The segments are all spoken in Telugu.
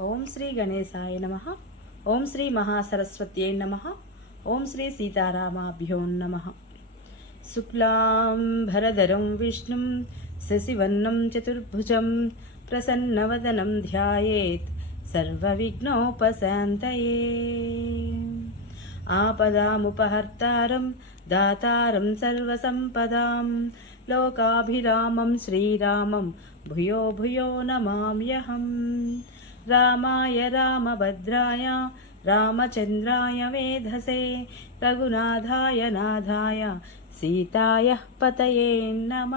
ఓం శ్రీ గణేశాయ నమ. ఓం శ్రీ మహాసరస్వత్యై నమ. ఓం శ్రీ సీతారామాభ్యో నమ. శుక్లాం భరధరం విష్ణుం శశివర్ణం చతుర్భుజం ప్రసన్నవదనం ధ్యాయేత్ సర్వవిఘ్నోపశాంతయే. ఆపదాముపహర్తారం దాతారం సర్వసంపదాం లోకాభిరామం శ్రీరామం భూయో భూయో నమామ్యహం. రామాయ రామభద్రాయ రామచంద్రాయ వేధసే రఘునాథాయ నాథాయ సీతాయ పతయే నమ.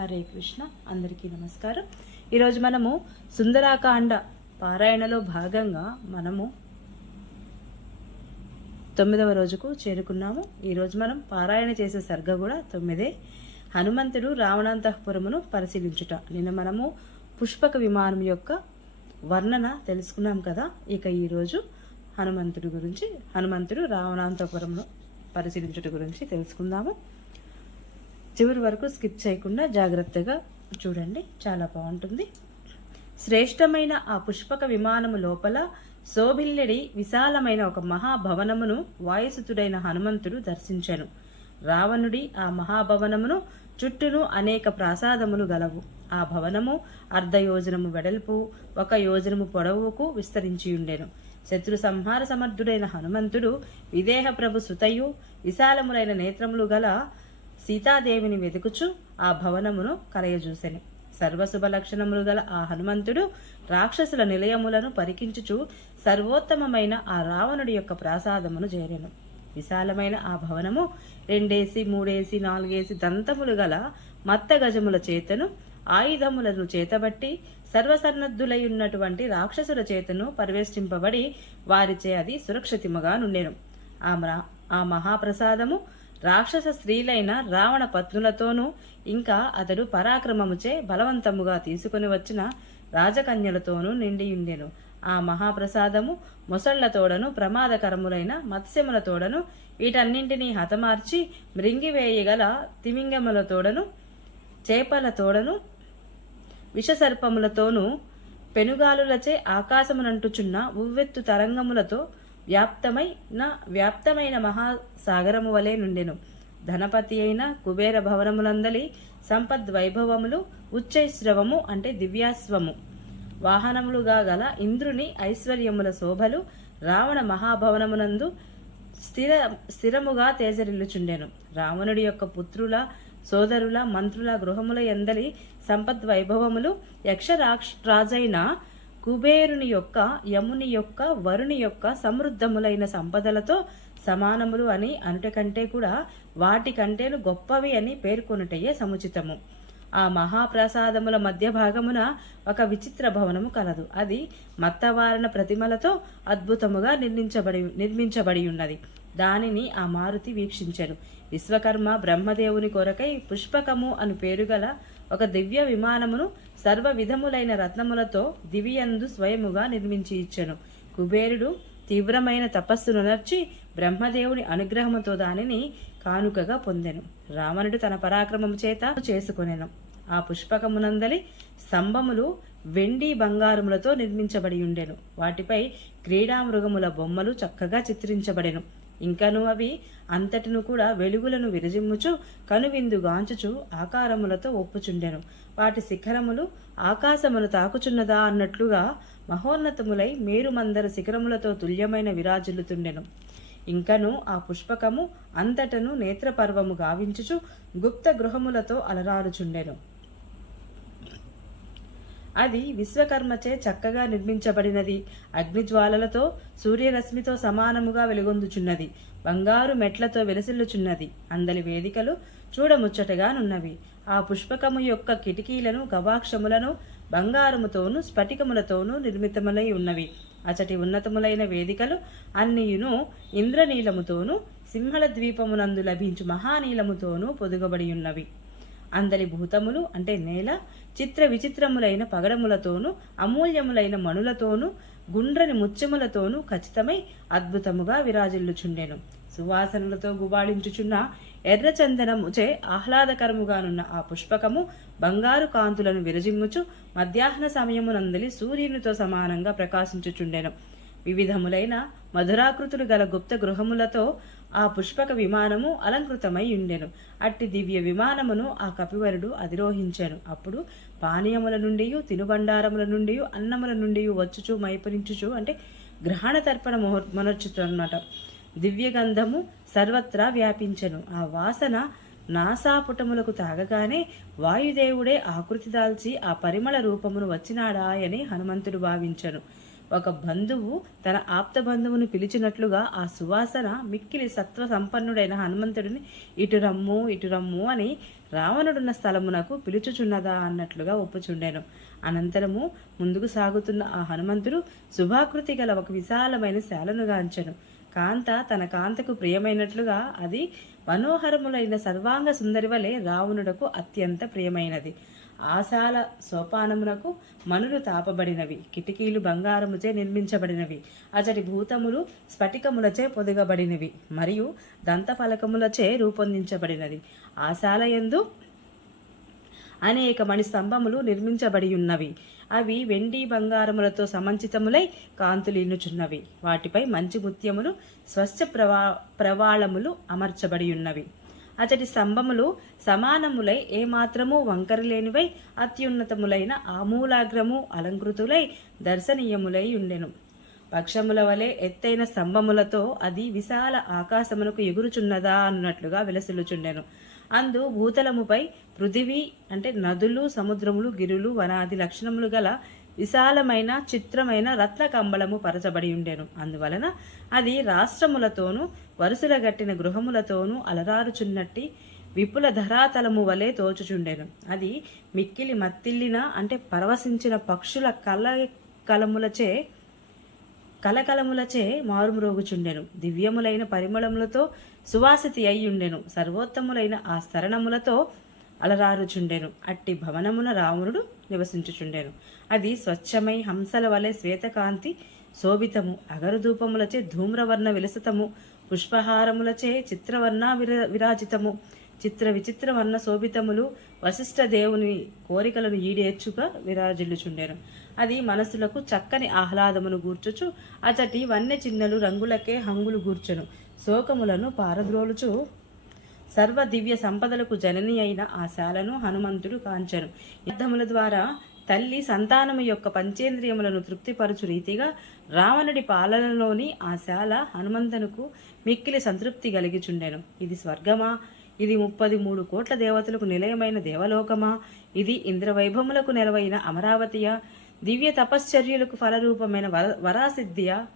హరే కృష్ణ అందరికీ నమస్కారం. ఈరోజు మనము సుందరాకాండ పారాయణలో భాగంగా మనము తొమ్మిదవ రోజుకు చేరుకున్నాము. ఈరోజు మనం పారాయణ చేసే సర్గ కూడా తొమ్మిదే. హనుమంతుడు రావణాంతఃపురమును పరిశీలించుట. నిన్న మనము పుష్పక విమానం యొక్క వర్ణన తెలుసుకున్నాం కదా. ఇక ఈరోజు హనుమంతుడి గురించి హనుమంతుడు రావణాంతపురమును పరిశీలించుట గురించి తెలుసుకుందాము. చివరి వరకు స్కిప్ చేయకుండా జాగ్రత్తగా చూడండి. చాలా బాగుంటుంది. శ్రేష్టమైన ఆ పుష్పక విమానము లోపల శోభిల్లెడి విశాలమైన ఒక మహాభవనమును వాయుసుతుడైన హనుమంతుడు దర్శించాను. రావణుడి ఆ మహాభవనమును చుట్టూను అనేక ప్రాసాదములు గలవు. ఆ భవనము అర్ధ యోజనము వెడల్పు ఒక యోజనము పొడవుకు విస్తరించియుండెను శత్రు సంహార సమర్థుడైన హనుమంతుడు విదేహ ప్రభు సుతయు విశాలములైన నేత్రములు గల సీతాదేవిని వెతుకుచు ఆ భవనమును కలయజూసెను. సర్వశుభ లక్షణములు గల ఆ హనుమంతుడు రాక్షసుల నిలయములను పరికించుచు సర్వోత్తమమైన ఆ రావణుడి యొక్క ప్రాసాదమును చేరెను. విశాలమైన ఆ భవనము రెండేసి మూడేసి నాలుగేసి దంతములు గల మత్త గజముల చేతను ఆయుధములను చేతబట్టి సర్వసన్నద్ధులై ఉన్నటువంటి రాక్షసుల చేతను పరివేష్టింపబడి వారిచే అది సురక్షితముగా నుండెను. ఆ ఆ మహాప్రసాదము రాక్షస స్త్రీలైన రావణ పత్నులతోనూ ఇంకా అతడు పరాక్రమముచే బలవంతముగా తీసుకుని వచ్చిన రాజకన్యలతోనూ నిండి ఉండెను ఆ మహాప్రసాదము మొసళ్ళతోడను ప్రమాదకరములైన మత్స్యములతోడను వీటన్నింటినీ హతమార్చి మృంగివేయగల తిమింగములతోడను చేపలతోడను విషసర్పములతోనూ పెనుగాలులచే ఆకాశమునంటుచున్న ఉవ్వెత్తు తరంగములతో వ్యాప్తమైన వ్యాప్తమైన మహాసాగరము వలె నుండెను. ధనపతి అయిన కుబేర భవనములందలి సంపద్ వైభవములు ఉచ్చైశ్రవము అంటే దివ్యాశ్వము. వాహనములుగా గల ఇంద్రుని ఐశ్వర్యముల శోభలు రావణ మహాభవనమునందు స్థిర స్థిరముగా తేజరిల్లుచుండెను. రావణుడి యొక్క పుత్రుల సోదరుల మంత్రుల గృహముల ఎందలి సంపద్ వైభవములు యక్షరాక్ష రాజైన కుబేరుని యొక్క యముని యొక్క వరుని యొక్క సమృద్ధములైన సంపదలతో సమానములు అని అనుట కంటే కూడా వాటి కంటేను గొప్పవి అని పేర్కొనుటయే సముచితము. ఆ మహాప్రసాదముల మధ్య భాగమున ఒక విచిత్ర భవనము కలదు. అది మత్తవారణ ప్రతిమలతో అద్భుతముగా నిర్మించబడి నిర్మించబడి ఉన్నది. దానిని ఆ మారుతి వీక్షించెను. విశ్వకర్మ బ్రహ్మదేవుని కొరకై పుష్పకము అను పేరుగల ఒక దివ్య విమానమును సర్వ విధములైన రత్నములతో దివియందు స్వయముగా నిర్మించి ఇచ్చెను. కుబేరుడు తీవ్రమైన తపస్సును నర్చి బ్రహ్మదేవుని అనుగ్రహముతో దానిని కానుకగా పొందెను. రావణుడు తన పరాక్రమము చేత చేసుకొనెను. ఆ పుష్పకమునందలి స్తంభములు వెండి బంగారములతో నిర్మించబడి ఉండెను. వాటిపై క్రీడామృగముల బొమ్మలు చక్కగా చిత్రించబడెను. ఇంకను అవి అంతటిను కూడా వెలుగులను విరజిమ్ముచు కనువిందుగాంచుచు ఆకారములతో ఒప్పుచుండెను. వాటి శిఖరములు ఆకాశమును తాకుచున్నదా అన్నట్లుగా మహోన్నతములై మేరుమందర శిఖరములతో తుల్యమైన విరాజిల్లుతుండెను. ఇంకను ఆ పుష్పకము అంతటను నేత్రపర్వము గావించుచు గుప్త గృహములతో అలరారుచుండెను. అది విశ్వకర్మచే చక్కగా నిర్మించబడినది. అగ్నిజ్వాలలతో సూర్యరశ్మితో సమానముగా వెలుగొందుచున్నది. బంగారు మెట్లతో వెలసిల్లుచున్నది. అందలి వేదికలు చూడముచ్చటగానున్నవి. ఆ పుష్పకము యొక్క కిటికీలను గవాక్షములను బంగారముతోనూ స్ఫటికములతోనూ నిర్మితములై ఉన్నవి. అచటి ఉన్నతములైన వేదికలు అన్నియును ఇంద్రనీలముతోనూ సింహల ద్వీపమునందు లభించు మహానీలముతోనూ పొదుగబడి ఉన్నవి అందరి భూతములు అంటే నేల చిత్ర విచిత్రములైన పగడములతోనూ అమూల్యములైన మణులతోనూ గుండ్రని ముత్యములతోనూ ఖచ్చితమై అద్భుతముగా విరాజిల్లుచుండెను. సువాసనలతో గుబాళించుచున్న ఎర్రచందనముచే ఆహ్లాదకరముగానున్న ఆ పుష్పకము బంగారు కాంతులను విరజిమ్ముచు మధ్యాహ్న సమయమునందలి సూర్యునితో సమానంగా ప్రకాశించుచుండెను. వివిధములైన మధురాకృతులు గల గుప్త గృహములతో ఆ పుష్పక విమానము అలంకృతమై ఉండెను అట్టి దివ్య విమానమును ఆ కపివరుడు అధిరోహించాను. అప్పుడు పానీయముల నుండి తినుబండారముల నుండి అన్నముల నుండి వచ్చుచు మైపరించుచు అంటే గ్రహణ తర్పణ మొహ మొనర్చుతు అనమాట దివ్యగంధము సర్వత్రా వ్యాపించను. ఆ వాసన నాసాపుటములకు తాగగానే వాయుదేవుడే ఆకృతి దాల్చి ఆ పరిమళ రూపమును వచ్చినాడా అని హనుమంతుడు భావించను. ఒక బంధువు తన ఆప్త బంధువును పిలిచినట్లుగా ఆ సువాసన మిక్కిలి సత్వ సంపన్నుడైన హనుమంతుడిని ఇటు రమ్ము ఇటు రమ్ము అని రావణుడున్న స్థలమునకు పిలుచుచున్నదా అన్నట్లుగా ఒప్పుచుండెను. అనంతరము ముందుకు సాగుతున్న ఆ హనుమంతుడు శుభాకృతి గల ఒక విశాలమైన శాలను గాంచెను. కాంత తన కాంతకు ప్రియమైనట్లుగా అది మనోహరములైన సర్వాంగ సుందరి వలె రావణుడకు అత్యంత ప్రియమైనది. ఆశాల సోపానమునకు మనులు తాపబడినవి. కిటికీలు బంగారముచే నిర్మించబడినవి. అతడి భూతములు స్ఫటికములచే పొదగబడినవి. మరియు దంతఫలకములచే రూపొందించబడినది. ఆశాలయందు అనేక మణి స్తంభములు నిర్మించబడి ఉన్నవి అవి వెండి బంగారములతో సమంచితములై కాంతులీనుచున్నవి. వాటిపై మంచి ముత్యములు స్వచ్ఛ ప్రవా ప్రవాళములు అమర్చబడి ఉన్నవి అతడి స్తంభములు సమానములై ఏమాత్రము వంకర లేనివై అత్యున్నతములైన ఆమూలాగ్రము అలంకృతులై దర్శనీయములై ఉండెను. పక్షముల వలె ఎత్తైన స్తంభములతో అది విశాల ఆకాశమునకు ఎగురుచున్నదా అన్నట్లుగా విలసిల్లుచుండెను. అందు భూతలముపై పృథివీ అంటే నదులు సముద్రములు గిరులు వనాది లక్షణములు గల విశాలమైన చిత్రమైన రత్న కంబళము పరచబడి ఉండెను. అందువలన అది రాష్ట్రములతోనూ వరుసల గట్టిన గృహములతోనూ అలరారుచున్నట్టి విపుల ధరాతలము వలె తోచుచుండెను. అది మిక్కిలి మత్తిల్లిన అంటే పరవశించిన పక్షుల కల కలములచే కలకలములచే మారుమ్రోగుచుండెను. దివ్యములైన పరిమళములతో సువాసితి అయి ఉండెను సర్వోత్తములైన ఆ స్తరణములతో అలరారుచుండెను. అట్టి భవనమున రావణుడు నివసించుచుండెను. అది స్వచ్ఛమై హంసల వలె శ్వేతకాంతి శోభితము. అగరధూపములచే ధూమ్రవర్ణ విలసతము. పుష్పహారములచే చిత్రవర్ణ విర విరాజితము. చిత్ర విచిత్ర వర్ణ శోభితములు వశిష్ఠ దేవుని కోరికలను ఈడేర్చుగా విరాజిల్లుచుండెను. అది మనసులకు చక్కని ఆహ్లాదమును గూర్చుచు అతటి వన్య చిన్నలు రంగులకే హంగులు గూర్చెను. శోకములను పారద్రోలుచు. సర్వ దివ్య సంపదలకు జనని అయిన ఆ శాలను హనుమంతుడు కాంచెను. యుద్ధముల ద్వారా తల్లి సంతానము యొక్క పంచేంద్రియములను తృప్తిపరచు రీతిగా రావణుడి పాలనలోని ఆ శాల హనుమంతునకు మిక్కిలి సంతృప్తి కలిగిచుండెను. ఇది స్వర్గమా? ఇది ముప్పది మూడు కోట్ల దేవతలకు నిలయమైన దేవలోకమా? ఇది ఇంద్రవైభవములకు నెలవైన అమరావతియా? దివ్య తపశ్చర్యలకు ఫలరూపమైన వర వరాసిద్ధియా?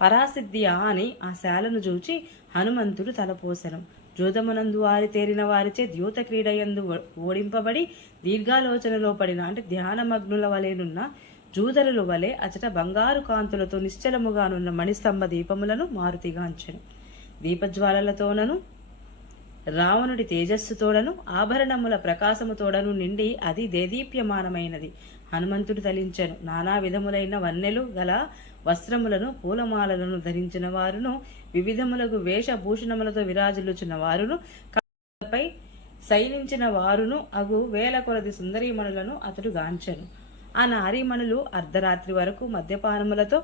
పరాసిద్ధియా అని ఆ శాలను చూచి హనుమంతుడు తలపోసెను. జ్యోతమునందు వారి తేరిన వారిచే ద్యూత క్రీడయందు ఓడింపబడి దీర్ఘాలోచనలో పడిన అంటే ధ్యానమగ్నుల వలెనున్న జూదరుల వలె అచట బంగారు కాంతులతో నిశ్చలముగానున్న మణిస్తంభ దీపములను మారుతిగాంచెను దీపజ్వాలలతోనను రావణుడి తేజస్సుతోడను ఆభరణముల ప్రకాశముతోడను నిండి అది దేదీప్యమానమైనది. హనుమంతుడు తలించెను. నానా విధములైన వన్నెలు గల వస్త్రములను పూలమాలలను ధరించిన వారును వివిధములకు వేషభూషణములతో విరాజిల్లుచున్న వారును పై శయనించిన వారును అగు వేల కొలది సుందరీమణులను అతడు గాంచెను. ఆ నారీమణులు అర్ధరాత్రి వరకు మద్యపానములతో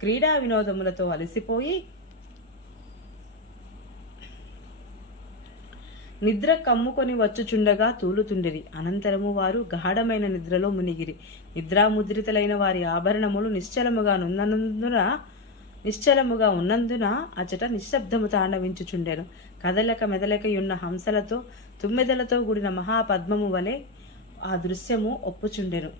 క్రీడా వినోదములతో అలసిపోయి నిద్ర కమ్ముకొని వచ్చుచుండగా తూలుతుండిరి అనంతరము వారు గాఢమైన నిద్రలో మునిగిరి. నిద్రాముద్రితలైన వారి ఆభరణములు నిశ్చలముగా నున్నందున నిశ్చలముగా ఉన్నందున అచట నిశ్శబ్దము తాండవించుచుండెను. కదలక మెదలకయున్న హంసలతో తుమ్మెదలతో కూడిన మహాపద్మము వలె ఆ దృశ్యము ఒప్పుచుండెను.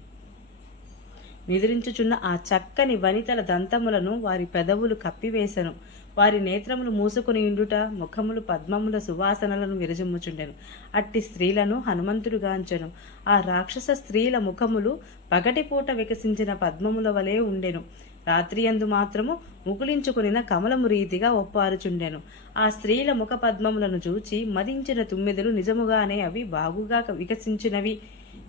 నిద్రించుచున్న ఆ చక్కని వనితల దంతములను వారి పెదవులు కప్పివేశను వారి నేత్రములు మూసుకుని ఇండుట ముఖములు పద్మముల సువాసనలను విరజిమ్ముచుండెను. అట్టి స్త్రీలను హనుమంతుడుగాంచెను ఆ రాక్షస స్త్రీల ముఖములు పగటిపూట వికసించిన పద్మముల వలె ఉండెను. రాత్రియందు మాత్రము ముకులించుకునిన కమలము రీతిగా ఒప్పారుచుండెను. ఆ స్త్రీల ముఖ పద్మములను చూచి మదించిన తుమ్మెదలు నిజముగానే అవి బాగుగా వికసించినవి.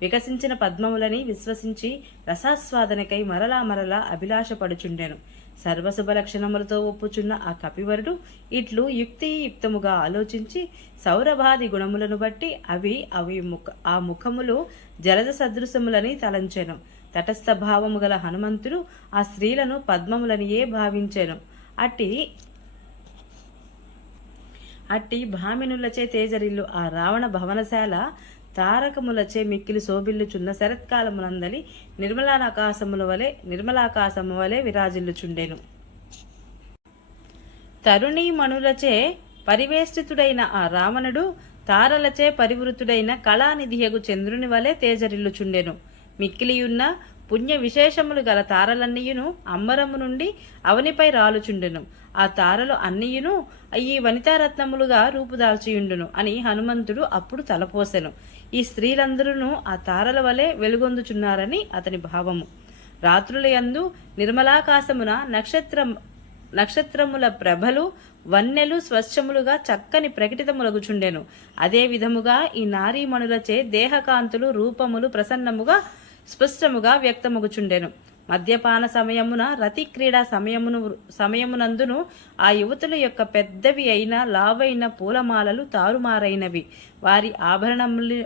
వికసించిన పద్మములని విశ్వసించి రసాస్వాదనకై మరలా మరలా అభిలాషపడుచుండెను. సర్వశుభ లక్షణములతో ఒప్పుచున్న ఆ కపివరుడు ఇట్లు యుక్తియుక్తముగా ఆలోచించి సౌరభాది గుణములను బట్టి అవి అవి ముఖ ఆ ముఖములు జలజ సదృశములని తలంచెను. తటస్థ భావము గల హనుమంతుడు ఆ స్త్రీలను పద్మములనియే భావించెను. అట్టి అట్టి భామినులచే తేజరిల్లు ఆ రావణ భవనశాల తారకములచే మిక్కిలి శోభిల్లుచున్న శరత్కాలమునందలి నిర్మలాకాశముల వలె నిర్మలాకాశము వలె విరాజిల్లుచుండెను. తరుణీమణులచే పరివేష్టితుడైన ఆ రావణుడు తారలచే పరివృతుడైన కళానిధియగు చంద్రుని వలె తేజరిల్లుచుండెను. మిక్కిలియున్న పుణ్య విశేషములు గల తారలన్నీయును అంబరము నుండి అవనిపై రాలుచుండెను. ఆ తారలు అన్నీయును ఈ వనితారత్నములుగా రూపుదాల్చియుండును అని హనుమంతుడు అప్పుడు తలపోసెను. ఈ స్త్రీలందరూ ఆ తారల వలె వెలుగొందుచున్నారని అతని భావము. రాత్రులయందు నిర్మలాకాశమున నక్షత్రం నక్షత్రముల ప్రభలు వన్నెలు స్వచ్ఛములుగా చక్కని ప్రకటితములగుచుండెను. అదే విధముగా ఈ నారీమణులచే దేహకాంతులు రూపములు ప్రసన్నముగా స్పష్టముగా వ్యక్తమగుచుండెను. మద్యపాన సమయమున రతి క్రీడా సమయమును సమయమునందును ఆ యువతుల యొక్క పెద్దవి అయిన లావైన పూలమాలలు తారుమారైనవి. వారి ఆభరణములు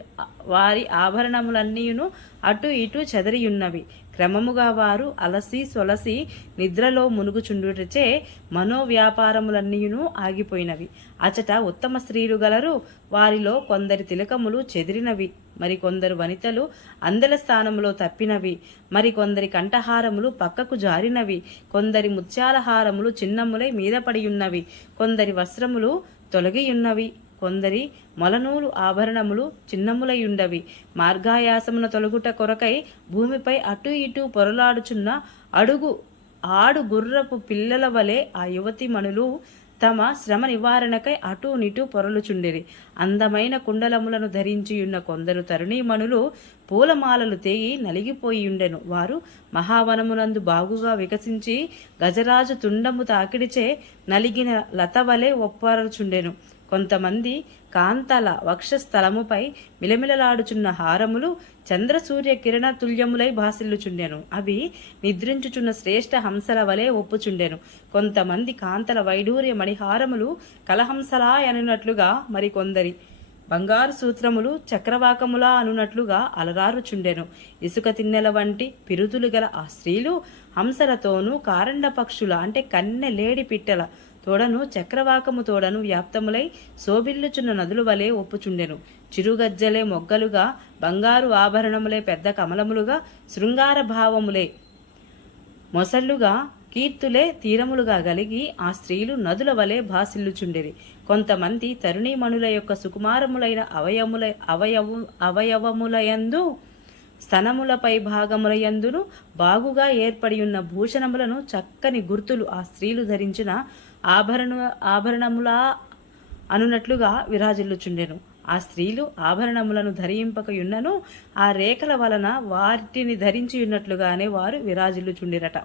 వారి ఆభరణములన్నీయును అటు ఇటు చెదరియున్నవి. క్రమముగా వారు అలసి సొలసి నిద్రలో మునుగుచుండుటచే మనోవ్యాపారములన్నీయును ఆగిపోయినవి. అచట ఉత్తమ స్త్రీలు గలరు వారిలో కొందరి తిలకములు చెదిరినవి. మరికొందరు వనితలు అందల స్థానములో తప్పినవి. మరికొందరి కంఠహారములు పక్కకు జారినవి. కొందరి ముత్యాల హారములు చిన్నములై మీద పడియున్నవి. కొందరి వస్త్రములు తొలగియున్నవి. కొందరి మొలనూలు ఆభరణములు చిన్నములయుండవి. మార్గాయాసమున తొలగుట కొరకై భూమిపై అటు ఇటు పొరలాడుచున్న అడుగు ఆడు గుర్రపు పిల్లల వలె ఆ యువతి మణులు తమ శ్రమ నివారణకై అటు నిటు పొరలుచుండిరి. అందమైన కుండలములను ధరించియున్న కొందరు తరుణీమణులు పూలమాలలు తేగి నలిగిపోయియుండెను. వారు మహావనమునందు బాగుగా వికసించి గజరాజు తుండము తాకిడిచే నలిగిన లత వలె కొంతమంది కాంతల వక్షస్థలముపై మిలమిలలాడుచున్న హారములు చంద్రసూర్య కిరణ తుల్యములై భాసిల్లుచుండెను. అవి నిద్రించుచున్న శ్రేష్ఠ హంసల వలె ఒప్పుచుండెను. కొంతమంది కాంతల వైడూర్య మణిహారములు కలహంసలా అనున్నట్లుగా మరికొందరి బంగారు సూత్రములు చక్రవాకములా అనున్నట్లుగా అలరారుచుండెను. ఇసుక తిన్నెల వంటి పిరుదులు గల ఆ స్త్రీలు హంసలతోనూ కారండ పక్షుల అంటే కన్నె లేడి పిట్టల తోడను చక్రవాకము తోడను వ్యాప్తములై శోభిల్లుచున్న నదుల వలె ఒప్పుచుండెను. చిరుగజ్జలే మొగ్గలుగా బంగారు ఆభరణములే పెద్ద కమలములుగా శృంగార భావములే మొసళ్ళుగా కీర్తులే తీరములుగా గలిగి ఆ స్త్రీలు నదుల వలె భాసిల్లుచుండేది కొంతమంది తరుణీమణుల యొక్క సుకుమారములైన అవయముల అవయవు అవయవములయందు స్తనములపై భాగములయందును బాగుగా ఏర్పడి ఉన్న భూషణములను చక్కని గుర్తులు ఆ స్త్రీలు ధరించిన ఆభరణ ఆభరణములా అనున్నట్లుగా విరాజిల్లుచుండెను. ఆ స్త్రీలు ఆభరణములను ధరింపకయున్నను ఆ రేఖల వలన వాటిని ధరించియున్నట్లుగానే వారు విరాజిల్లుచుండిరట.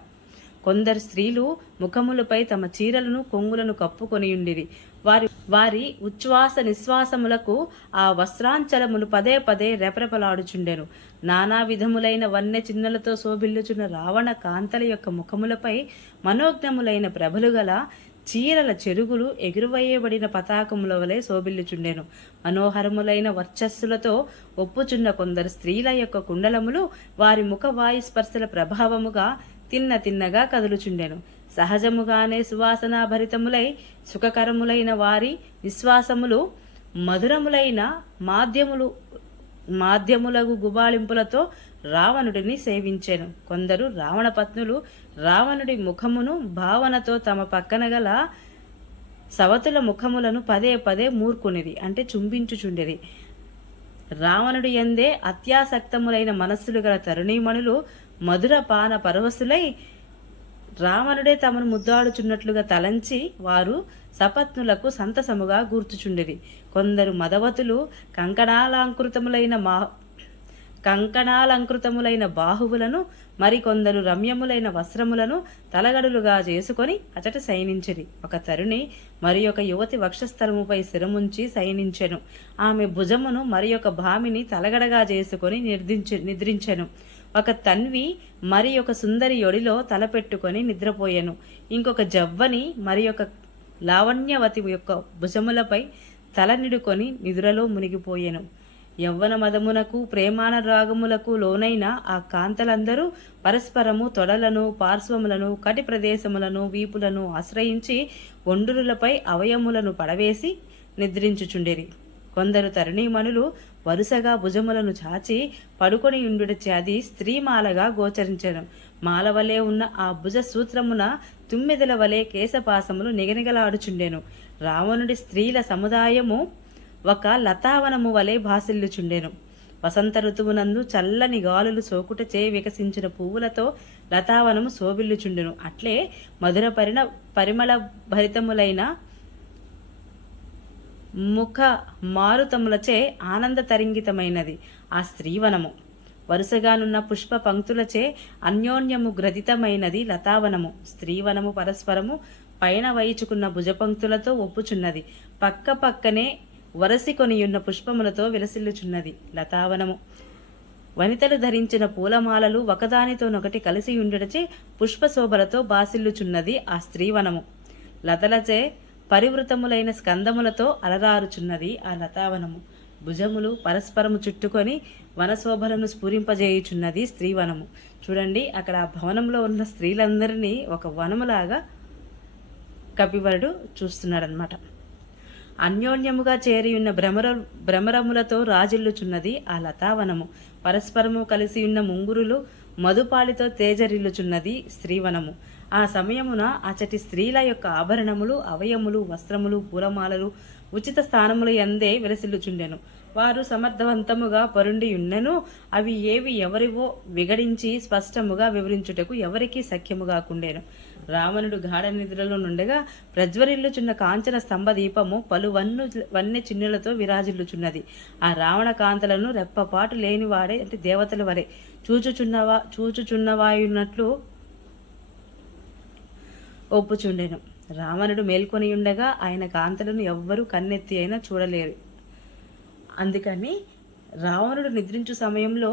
కొందరు స్త్రీలు ముఖములపై తమ చీరలను కొంగులను కప్పుకొనియుండిరి. వారి వారి ఉచ్ఛ్వాస నిశ్వాసములకు ఆ వస్త్రాంచలములు పదే పదే రెపరెపలాడుచుండెను. నానా విధములైన వన్నె చిన్నలతో శోభిల్లుచున్న రావణ కాంతల యొక్క ముఖములపై మనోజ్ఞములైన ప్రభలు గల చీరల చెరుగులు ఎగురువేయబడిన పతాకముల వలె శోభిల్లుచుండెను. మనోహరములైన వర్చస్సులతో ఒప్పుచున్న కొందరు స్త్రీల యొక్క కుండలములు వారి ముఖ వాయు స్పర్శల ప్రభావముగా తిన్న తిన్నగా కదులుచుండెను. సహజముగానే సువాసనాభరితములై సుఖకరములైన వారి విశ్వాసములు మధురములైన మాధ్యములు మాధ్యములగు గుబాళింపులతో రావణుడిని సేవించెను. కొందరు రావణ పత్నులు రావణుడి ముఖమును భావనతో తమ పక్కన గల సవతుల ముఖములను పదే పదే మూర్కొనిది అంటే చుంబించుచుండేది రావణుడి ఎందే అత్యాసక్తములైన మనస్సులు గల తరుణీమణులు మధుర పాన పరవశులై రావణుడే తమను ముద్దాడుచున్నట్లుగా తలంచి వారు సపత్నులకు సంతసముగా గుర్తుచుండేది కొందరు మదవతులు కంకణాలంకృతములైన మా కంకణాలంకృతములైన బాహువులను మరికొందరు రమ్యములైన వస్త్రములను తలగడులుగా చేసుకొని అచట శయనించిరి. ఒక తరుణి మరి ఒక యువతి వక్షస్థలముపై శిరముంచి శయనించెను. ఆమె భుజమును మరి ఒక భామిని తలగడగా చేసుకొని నిర్దించి నిద్రించెను. ఒక తన్వి మరి ఒక సుందరి ఒడిలో తలపెట్టుకొని నిద్రపోయెను. ఇంకొక జవ్వని మరి ఒక లావణ్యవతి యొక్క భుజములపై తల నిడుకొని నిదురలో మునిగిపోయెను. యవ్వన మదమునకు ప్రేమానురాగములకు లోనైన ఆ కాంతలందరూ పరస్పరము తొడలను పార్శ్వములను కటి ప్రదేశములను వీపులను ఆశ్రయించి ఒండురులపై అవయములను పడవేసి నిద్రించుచుండిరి. కొందరు తరుణీమణులు వరుసగా భుజములను చాచి పడుకొని ఉండుటచే అది స్త్రీమాలగా గోచరించెను. మాల వలె ఉన్న ఆ భుజ సూత్రమున తుమ్మెదల వలె కేశపాసములు నిగనిగలాడుచుండెను. రావణుడి స్త్రీల సముదాయము ఒక లతావనము వలె భాసిల్లుచుండెను. వసంత ఋతువునందు చల్లని గాలులు సోకుటచే వికసించిన పువ్వులతో లతావనము శోభిల్లుచుండెను. అట్లే మధుర పరిణ పరిమళ భరితములైన ముఖ మారుతములచే ఆనంద తరంగితమైనది ఆ స్త్రీవనము. వరుసగానున్న పుష్ప పంక్తులచే అన్యోన్యము గ్రథితమైనది లతావనము. స్త్రీవనము పరస్పరము పైన వహించుకున్న భుజపంక్తులతో ఒప్పుచున్నది. పక్క పక్కనే వరసి కొనియున్న పుష్పములతో విలసిల్లుచున్నది. లతావనము. వనితలు ధరించిన పూలమాలలు ఒకదానితోనొకటి కలిసి ఉండుటచే పుష్పశోభలతో బాసిల్లుచున్నది ఆ స్త్రీవనము. లతలచే పరివృతములైన స్కందములతో అలరారుచున్నది ఆ లతావనము. భుజములు పరస్పరము చుట్టుకొని వనశోభలను స్ఫురింపజేయుచున్నది స్త్రీవనము. చూడండి అక్కడ ఆ భవనంలో ఉన్న స్త్రీలందరినీ ఒక వనములాగా కపివరుడు చూస్తున్నాడనమాట అన్యోన్యముగా చేరి ఉన్న భ్రమర భ్రమరములతో రాజిల్లుచున్నది ఆ లతావనము. పరస్పరము కలిసి ఉన్న ముంగురులు మధుపాలితో తేజరిల్లుచున్నది స్త్రీవనము. ఆ సమయమున అచటి స్త్రీల యొక్క ఆభరణములు అవయములు వస్త్రములు పూలమాలలు ఉచిత స్థానములు ఎందే విలసిల్లుచుండెను. వారు సమర్థవంతముగా పరుండి ఉన్నను అవి ఏవి ఎవరివో విగడించి స్పష్టముగా వివరించుటకు ఎవరికీ సఖ్యముగా కుండెను రావణుడు గాఢ నిద్రలో నుండగా ప్రజ్వరిల్లుచున్న కాంచన స్తంభ దీపము పలు వన్ను వన్నె చిన్నులతో విరాజిల్లుచున్నది. ఆ రావణ కాంతలను రెప్పపాటు లేనివాడే అంటే దేవతల వలె చూచుచున్నవా చూచుచున్నవాయున్నట్లు ఒప్పుచుండెను. రావణుడు మేల్కొని ఉండగా ఆయన కాంతలను ఎవ్వరూ కన్నెత్తి అయినా చూడలేరు. అందుకని రావణుడు నిద్రించు సమయంలో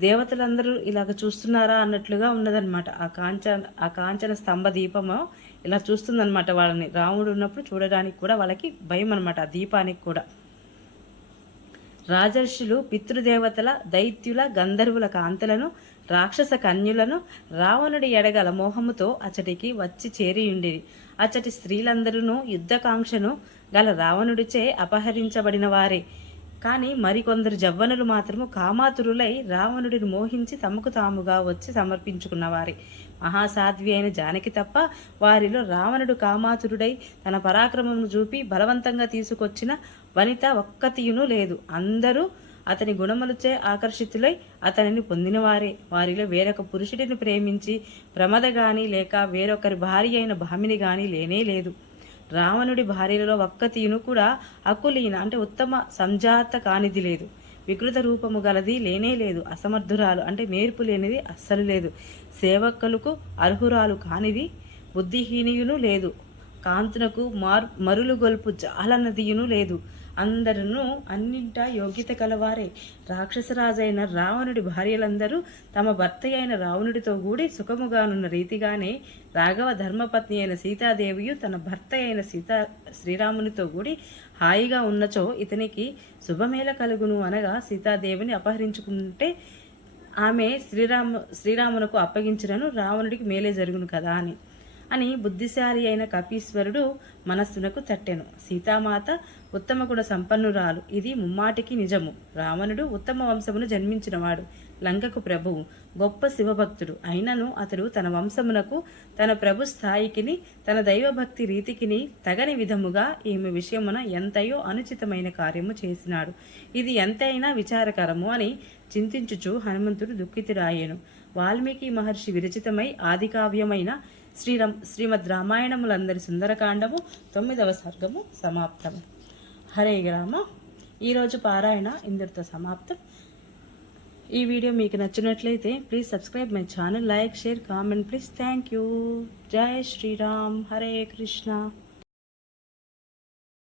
దేవతలందరూ ఇలాగ చూస్తున్నారా అన్నట్లుగా ఉన్నదన్నమాట. ఆ కాంచన ఆ కాంచన స్తంభ దీపము ఇలా చూస్తుందనమాట వాళ్ళని. రాముడు ఉన్నప్పుడు చూడడానికి కూడా వాళ్ళకి భయం అనమాట ఆ దీపానికి కూడా. రాజర్షులు పితృదేవతల దైత్యుల గంధర్వుల కాంతలను రాక్షస కన్యులను రావణుడి ఎడగల మోహముతో అచటికి వచ్చి చేరియుండిరి. అచటి స్త్రీలందరూ యుద్ధకాంక్షను గల రావణుడిచే అపహరించబడిన వారే. కానీ మరికొందరు జవ్వనులు మాత్రము కామాతురులై రావణుడిని మోహించి తమకు తాముగా వచ్చి సమర్పించుకున్నవారే. మహాసాధ్వి అయిన జానకి తప్ప వారిలో రావణుడు కామాతురుడై తన పరాక్రమమును చూపి బలవంతంగా తీసుకొచ్చిన వనిత ఒక్కతీయును లేదు. అందరూ అతని గుణములచే ఆకర్షితులై అతనిని పొందినవారే. వారిలో వేరొక పురుషుడిని ప్రేమించి ప్రమద గాని లేక వేరొకరి భార్య అయిన భామిని గాని లేనే లేదు. రావణుడి భార్యలలో ఒక్కతీయును కూడా అకులీన అంటే ఉత్తమ సంజాత కానిది లేదు. వికృత రూపము గలది లేనే లేదు. అసమర్థురాలు అంటే నేర్పు లేనిది అస్సలు లేదు. సేవకులకు అర్హురాలు కానిది బుద్ధిహీనియును లేదు. కాంతునకు మార్ మరులుగొల్పు జాలనదియును లేదు. అందరూ అన్నింట యోగ్యత కలవారే. రాక్షసరాజైన రావణుడి భార్యలందరూ తమ భర్త అయిన రావణుడితో కూడి సుఖముగానున్న రీతిగానే రాఘవ ధర్మపత్ని అయిన సీతాదేవియు తన భర్త అయిన సీతా శ్రీరామునితో కూడి హాయిగా ఉన్నచో ఇతనికి శుభమేళ కలుగును అనగా సీతాదేవిని అపహరించుకుంటే ఆమె శ్రీరాము శ్రీరామునకు అప్పగించినను రావణుడికి మేలే జరుగును కదా అని. అని బుద్ధిశాలి అయిన కపీశ్వరుడు మనస్సునకు తట్టెను. సీతామాత ఉత్తమ గుణ సంపన్నురాలు. ఇది ముమ్మాటికి నిజము. రావణుడు ఉత్తమ వంశమును జన్మించినవాడు. లంకకు ప్రభువు. గొప్ప శివభక్తుడు. అయినను అతడు తన వంశమునకు తన ప్రభు స్థాయికిని తన దైవభక్తి రీతికిని తగని విధముగా ఈమె విషయమున ఎంతయో అనుచితమైన కార్యము చేసినాడు. ఇది ఎంతైనా విచారకరము అని చింతించుచు హనుమంతుడు దుఃఖితుడాయెను వాల్మీకి మహర్షి విరచితమై ఆదికావ్యమైన శ్రీరామ్ శ్రీమద్ రామాయణములందరి సుందరకాండము తొమ్మిదవ సర్గము సమాప్తము. హరే గ్రామ. ఈరోజు పారాయణ ఇందరితో సమాప్తం. ఈ వీడియో మీకు నచ్చినట్లయితే please subscribe my channel like share comment please. Thank you. జై శ్రీరామ్. హరే కృష్ణ.